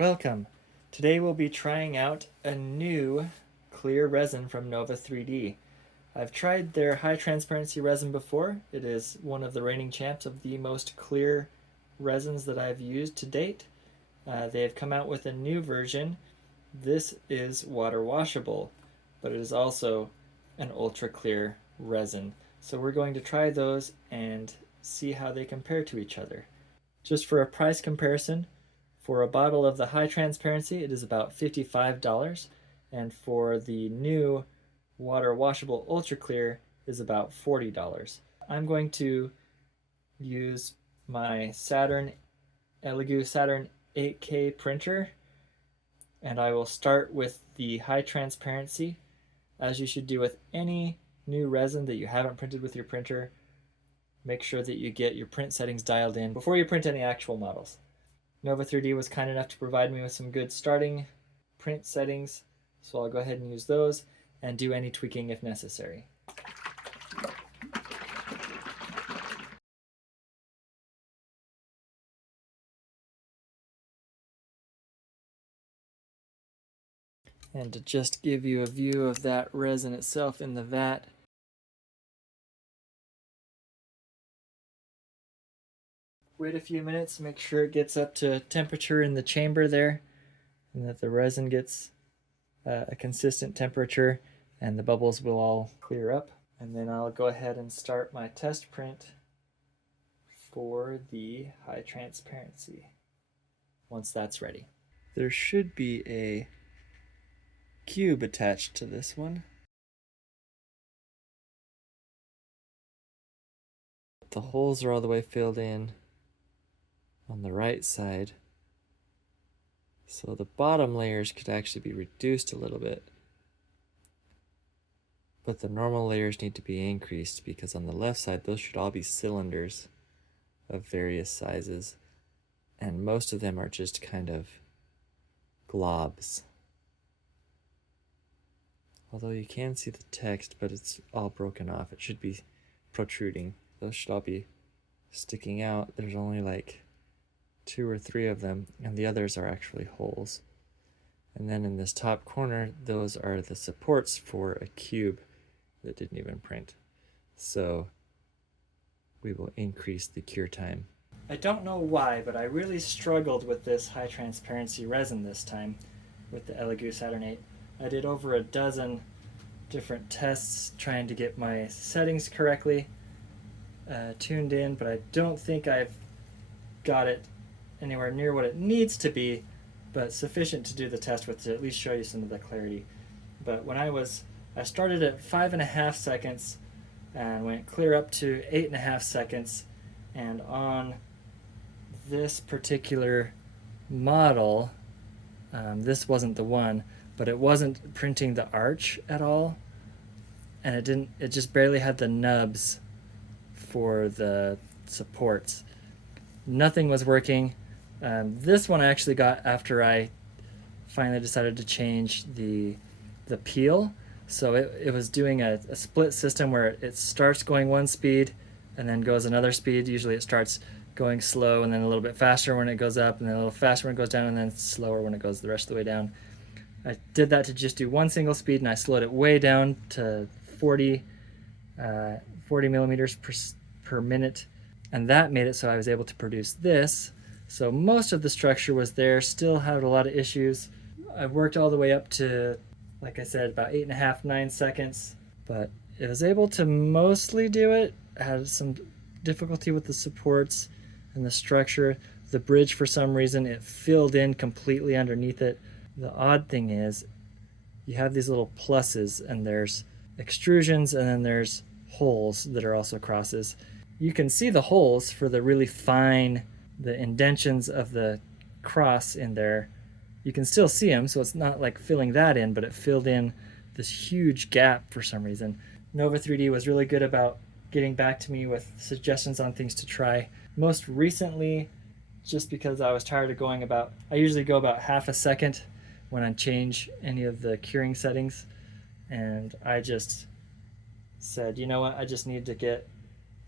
Welcome! Today we'll be trying out a new clear resin from Nova3D. I've tried their high transparency resin before. It is one of the reigning champs of the most clear resins that I've used to date. They have come out with a new version. This is water washable, but it is also an ultra clear resin. So we're going to try those and see how they compare to each other. Just for a price comparison, for a bottle of the high transparency, it is about $55, and for the new water washable ultra clear is about $40. I'm going to use my Elegoo Saturn 8K printer, and I will start with the high transparency. As you should do with any new resin that you haven't printed with your printer, make sure that you get your print settings dialed in before you print any actual models. Nova3D was kind enough to provide me with some good starting print settings, so I'll go ahead and use those and do any tweaking if necessary. And to just give you a view of that resin itself in the vat, wait a few minutes, make sure it gets up to temperature in the chamber there, and that the resin gets a consistent temperature and the bubbles will all clear up. And then I'll go ahead and start my test print for the high transparency once that's ready. There should be a cube attached to this one. The holes are all the way filled in on the right side, so the bottom layers could actually be reduced a little bit, but the normal layers need to be increased because on the left side those should all be cylinders of various sizes, and most of them are just kind of globs. Although you can see the text, but it's all broken off. It should be protruding. Those should all be sticking out. There's only like 2 or 3 of them, and the others are actually holes. And then in this top corner, those are the supports for a cube that didn't even print. So we will increase the cure time. I don't know why, but I really struggled with this high transparency resin this time with the Elegoo Saturn 8. I did over a dozen different tests trying to get my settings correctly tuned in, but I don't think I've got it anywhere near what it needs to be, but sufficient to do the test with to at least show you some of the clarity. But when I started at 5.5 seconds and went clear up to 8.5 seconds, and on this particular model, this wasn't the one, but it wasn't printing the arch at all, and it just barely had the nubs for the supports. Nothing was working. This one I actually got after I finally decided to change the peel. So it was doing a split system where it starts going one speed and then goes another speed. Usually it starts going slow and then a little bit faster when it goes up, and then a little faster when it goes down, and then slower when it goes the rest of the way down. I did that to just do one single speed, and I slowed it way down to 40 millimeters per minute, and that made it so I was able to produce this. So most of the structure was there, still had a lot of issues. I worked all the way up to, like I said, about 8.5, 9 seconds, but it was able to mostly do it. I had some difficulty with the supports and the structure. The bridge, for some reason, it filled in completely underneath it. The odd thing is you have these little pluses, and there's extrusions, and then there's holes that are also crosses. You can see the holes for the really fine, the indentions of the cross in there. You can still see them, so it's not like filling that in, but it filled in this huge gap for some reason. Nova3D was really good about getting back to me with suggestions on things to try. Most recently, just because I was tired of going I usually go about half a second when I change any of the curing settings, and I just said, you know what, I just need to get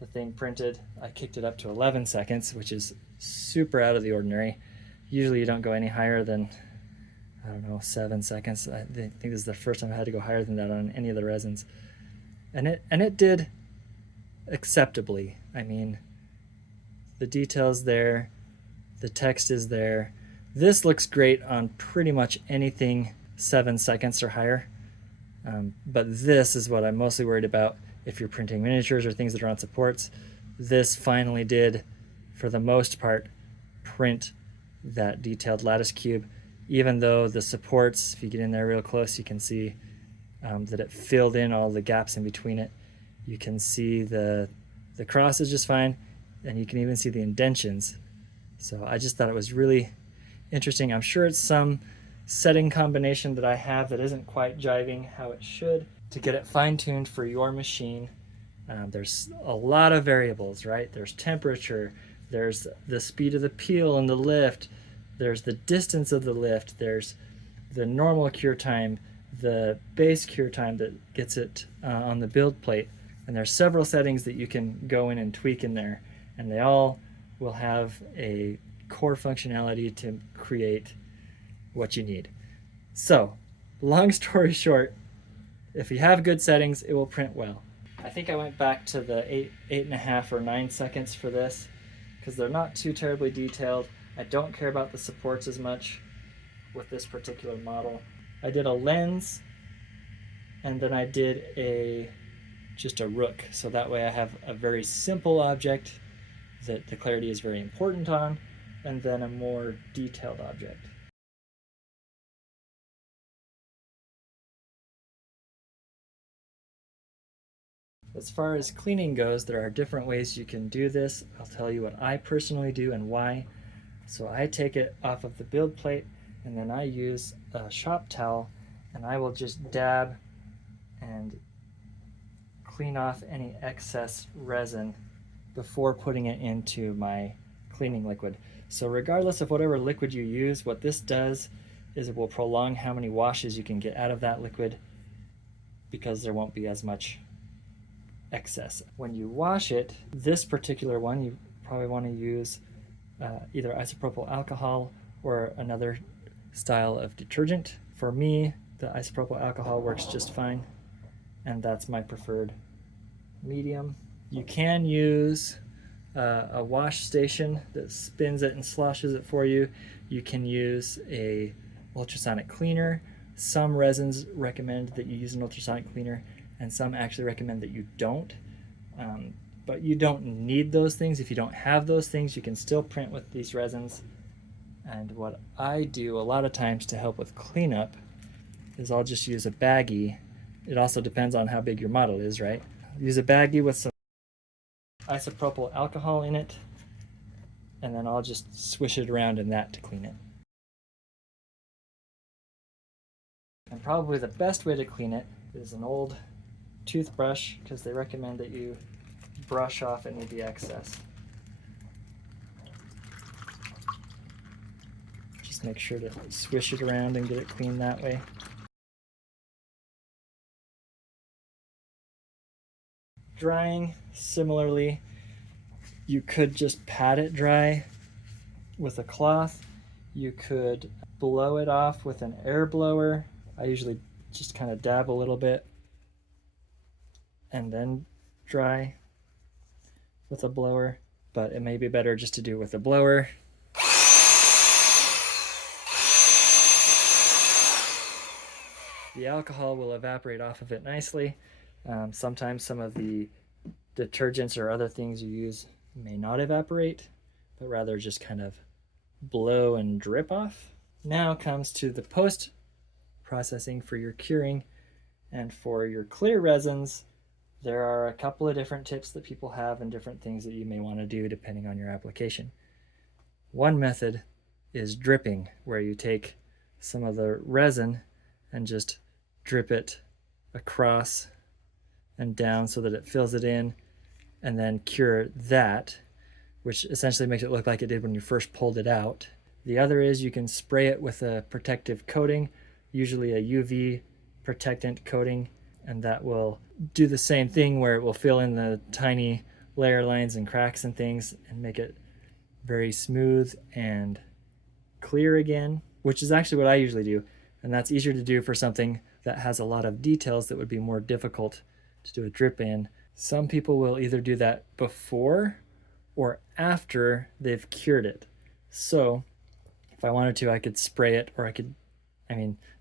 the thing printed. I kicked it up to 11 seconds, which is super out of the ordinary. Usually you don't go any higher than, I don't know, 7 seconds. I think this is the first time I had to go higher than that on any of the resins. And it did acceptably. I mean, the details there, the text is there. This looks great on pretty much anything 7 seconds or higher. But this is what I'm mostly worried about if you're printing miniatures or things that are on supports. This finally did, for the most part, print that detailed lattice cube, even though the supports, if you get in there real close, you can see that it filled in all the gaps in between it. You can see the cross is just fine, and you can even see the indentions. So I just thought it was really interesting. I'm sure it's some setting combination that I have that isn't quite jiving how it should to get it fine-tuned for your machine. There's a lot of variables, right? There's temperature, there's the speed of the peel and the lift, there's the distance of the lift, there's the normal cure time, the base cure time that gets it on the build plate. And there's several settings that you can go in and tweak in there, and they all will have a core functionality to create what you need. So, long story short, if you have good settings, it will print well. I think I went back to the 8.5 or 9 seconds for this because they're not too terribly detailed. I don't care about the supports as much with this particular model. I did a lens, and then I did just a Rook, so that way I have a very simple object that the clarity is very important on, and then a more detailed object. As far as cleaning goes, there are different ways you can do this. I'll tell you what I personally do and why. So I take it off of the build plate, and then I use a shop towel, and I will just dab and clean off any excess resin before putting it into my cleaning liquid. So regardless of whatever liquid you use, what this does is it will prolong how many washes you can get out of that liquid because there won't be as much excess. When you wash it, this particular one, you probably want to use either isopropyl alcohol or another style of detergent. For me, the isopropyl alcohol works just fine, and that's my preferred medium. You can use a wash station that spins it and sloshes it for you. You can use a ultrasonic cleaner. Some resins recommend that you use an ultrasonic cleaner, and some actually recommend that you don't. But you don't need those things. If you don't have those things, you can still print with these resins. And what I do a lot of times to help with cleanup is I'll just use a baggie. It also depends on how big your model is, right? Use a baggie with some isopropyl alcohol in it, and then I'll just swish it around in that to clean it. And probably the best way to clean it is an old toothbrush, because they recommend that you brush off any of the excess. Just make sure to swish it around and get it clean that way. Drying, similarly, you could just pat it dry with a cloth. You could blow it off with an air blower. I usually just kind of dab a little bit and then dry with a blower, but it may be better just to do it with a blower. The alcohol will evaporate off of it nicely. Sometimes some of the detergents or other things you use may not evaporate, but rather just kind of blow and drip off. Now comes to the post processing for your curing. And for your clear resins, there are a couple of different tips that people have and different things that you may want to do depending on your application. One method is dripping, where you take some of the resin and just drip it across and down so that it fills it in, and then cure that, which essentially makes it look like it did when you first pulled it out. The other is you can spray it with a protective coating, usually a UV protectant coating, and that will do the same thing where it will fill in the tiny layer lines and cracks and things and make it very smooth and clear again, which is actually what I usually do. And that's easier to do for something that has a lot of details that would be more difficult to do a drip in. Some people will either do that before or after they've cured it. So if I wanted to, I could spray it, or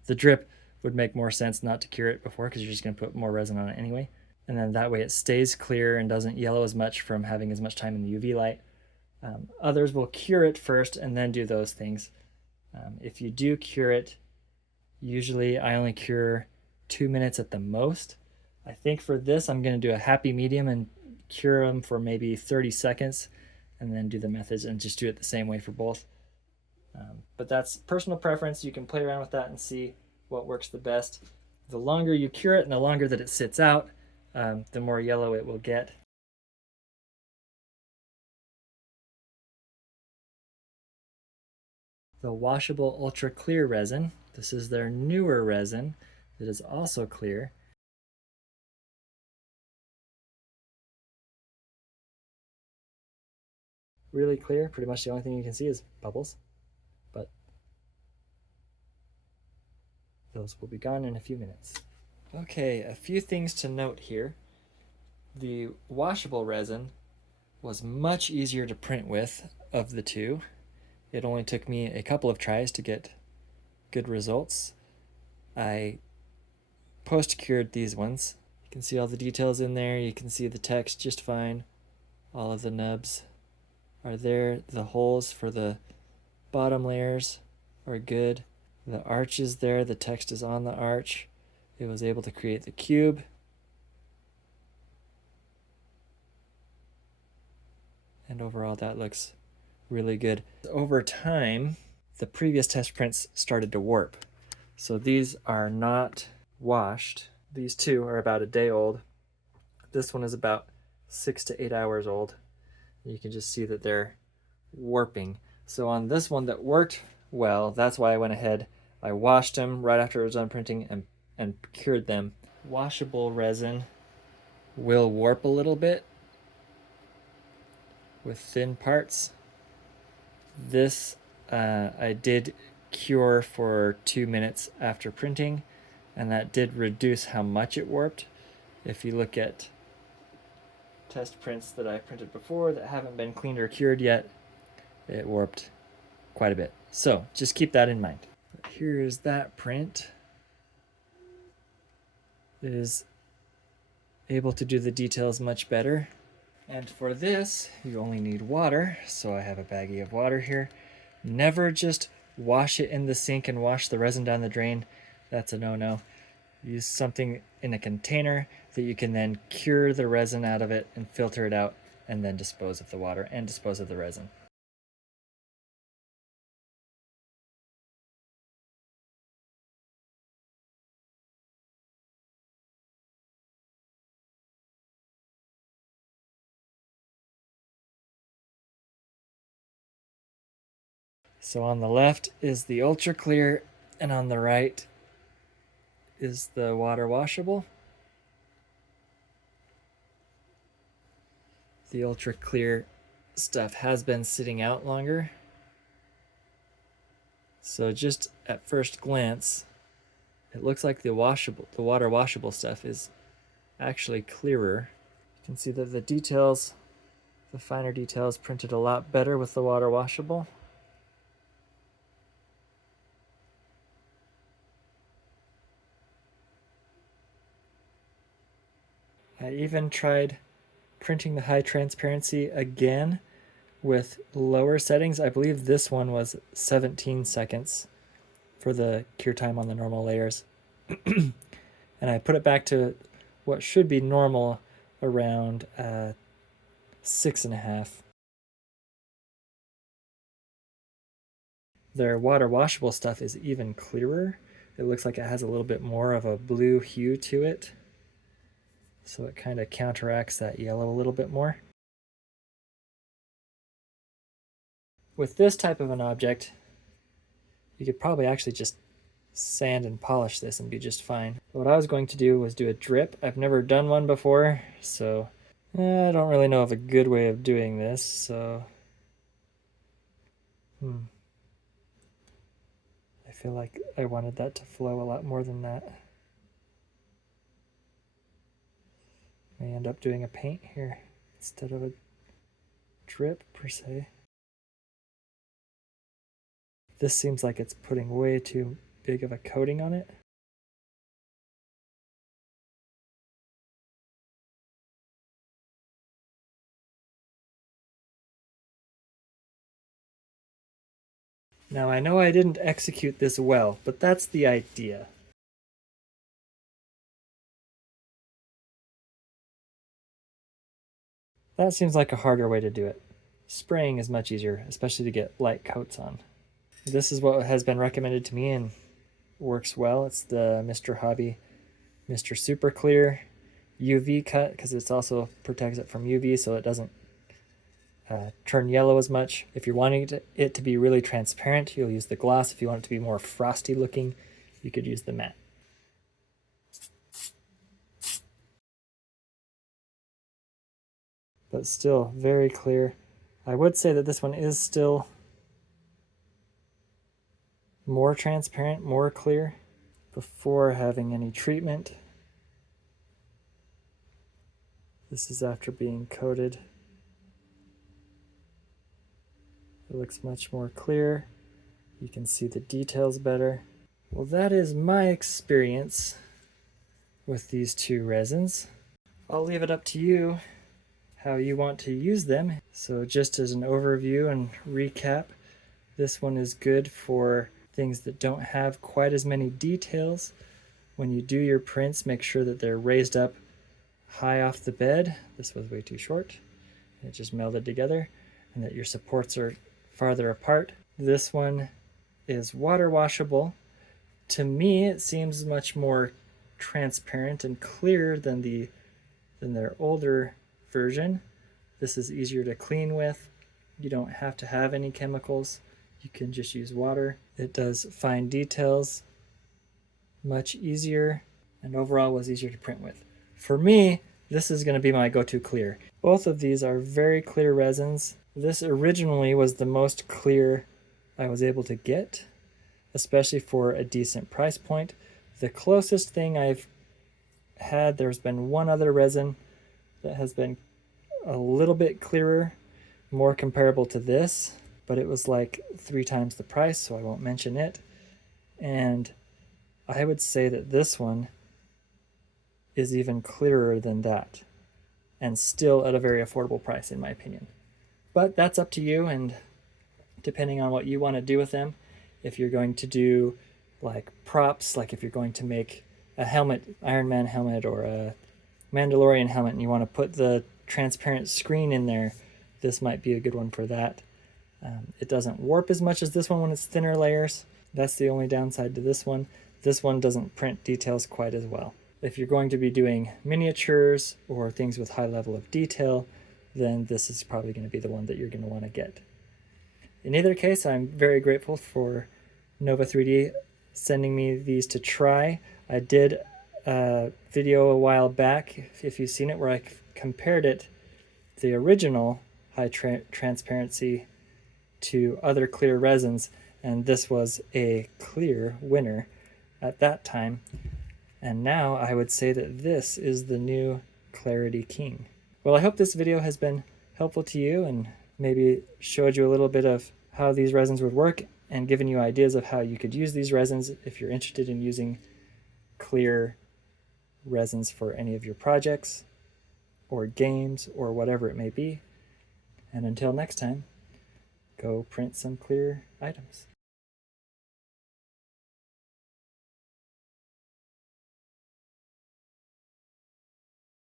the drip would make more sense not to cure it before, because you're just going to put more resin on it anyway. And then that way it stays clear and doesn't yellow as much from having as much time in the UV light. Others will cure it first and then do those things. If you do cure it, usually I only cure 2 minutes at the most. I think for this, I'm going to do a happy medium and cure them for maybe 30 seconds and then do the methods and just do it the same way for both. But that's personal preference. You can play around with that and see what works the best. The longer you cure it and the longer that it sits out, the more yellow it will get. The Washable Ultra Clear resin. This is their newer resin that is also clear. Really clear. Pretty much the only thing you can see is bubbles, but those will be gone in a few minutes. Okay, a few things to note here. The washable resin was much easier to print with of the two. It only took me a couple of tries to get good results. I post-cured these ones. You can see all the details in there. You can see the text just fine. All of the nubs are there. The holes for the bottom layers are good. The arch is there. The text is on the arch. It was able to create the cube. And overall, that looks really good. Over time, the previous test prints started to warp. So these are not washed. These two are about a day old. This one is about 6 to 8 hours old. You can just see that they're warping. So on this one that worked well, that's why I went ahead. I washed them right after I was done printing and cured them. Washable resin will warp a little bit with thin parts. This I did cure for 2 minutes after printing, and that did reduce how much it warped. If you look at test prints that I printed before that haven't been cleaned or cured yet, it warped quite a bit. So just keep that in mind. Here's that print. It is able to do the details much better. And for this, you only need water. So I have a baggie of water here. Never just wash it in the sink and wash the resin down the drain. That's a no-no. Use something in a container that you can then cure the resin out of it and filter it out, and then dispose of the water and dispose of the resin. So on the left is the ultra clear, and on the right is the water washable. The ultra clear stuff has been sitting out longer. So just at first glance, it looks like the water washable stuff is actually clearer. You can see that the details, the finer details, printed a lot better with the water washable. I even tried printing the high transparency again with lower settings. I believe this one was 17 seconds for the cure time on the normal layers. And I put it back to what should be normal, around 6.5. Their water washable stuff is even clearer. It looks like it has a little bit more of a blue hue to it. So it kind of counteracts that yellow a little bit more. With this type of an object, you could probably actually just sand and polish this and be just fine. What I was going to do was do a drip. I've never done one before, so I don't really know of a good way of doing this. So feel like I wanted that to flow a lot more than that. May end up doing a paint here instead of a drip per se. This seems like it's putting way too big of a coating on it. Now I know I didn't execute this well, but that's the idea. That seems like a harder way to do it. Spraying is much easier, especially to get light coats on. This is what has been recommended to me and works well. It's the Mr. Hobby Mr. Super Clear UV cut, because it also protects it from UV so it doesn't turn yellow as much. If you're wanting it to be really transparent, you'll use the gloss. If you want it to be more frosty looking, you could use the matte. But still very clear. I would say that this one is still more transparent, more clear before having any treatment. This is after being coated. It looks much more clear. You can see the details better. Well, that is my experience with these two resins. I'll leave it up to you how you want to use them. So just as an overview and recap, this one is good for things that don't have quite as many details. When you do your prints, make sure that they're raised up high off the bed. This was way too short. It just melded together, and that your supports are farther apart. This one is water washable. To me, it seems much more transparent and clear than their older version. This is easier to clean with. You don't have to have any chemicals. You can just use water. It does fine details much easier, and overall was easier to print with. For me, this is going to be my go-to clear. Both of these are very clear resins. This originally was the most clear I was able to get, especially for a decent price point. The closest thing I've had, there's been one other resin that has been a little bit clearer, more comparable to this, but it was like 3 times the price, so I won't mention it. And I would say that this one is even clearer than that, and still at a very affordable price in my opinion. But that's up to you, and depending on what you want to do with them. If you're going to do like props, like if you're going to make a helmet, Iron Man helmet, or a Mandalorian helmet, and you want to put the transparent screen in there, this might be a good one for that. It doesn't warp as much as this one when it's thinner layers. That's the only downside to this one. This one doesn't print details quite as well. If you're going to be doing miniatures or things with high level of detail, then this is probably going to be the one that you're going to want to get. In either case, I'm very grateful for Nova3D sending me these to try. I did a video a while back, if you've seen it, where I compared it, the original high transparency, to other clear resins, and this was a clear winner at that time. And now I would say that this is the new Clarity King. Well, I hope this video has been helpful to you and maybe showed you a little bit of how these resins would work and given you ideas of how you could use these resins if you're interested in using clear resins for any of your projects or games or whatever it may be. And until next time, go print some clear items.